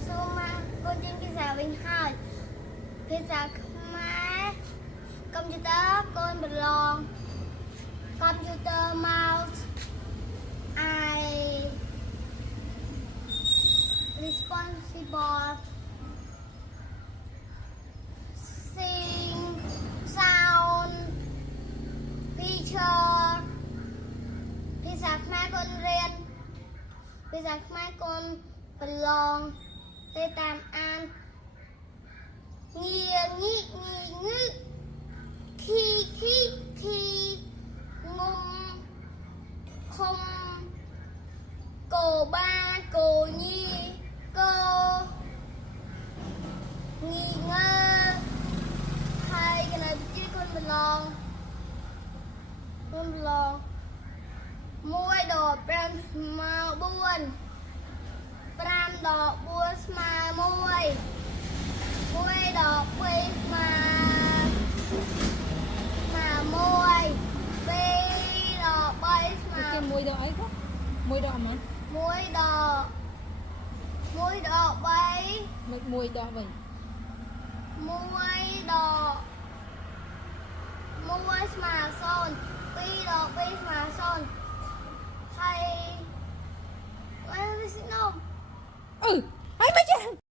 số mà con trên cái giờ bình hai cái giờ máy computer con bật lon computer mouse I responsible sing sound picture ភាសាខ្មែរកូនរៀនភាសាខ្មែរកូនប្រឡងទៅតាមអានងាងីងីងឹកខីខីខីងុំខុំកោបាកោញីកោងីងើហើយកណៃជីកូនប្រឡងមួយដក5ស្មើ4 5ដក4ស្មើ1 1ដក2ស្មើ1 2ដក3ស្មើគេមួយដកអីក៏មួយដកហ្មង1ដក3មួយដកវិញ1ដក1ស្មើ0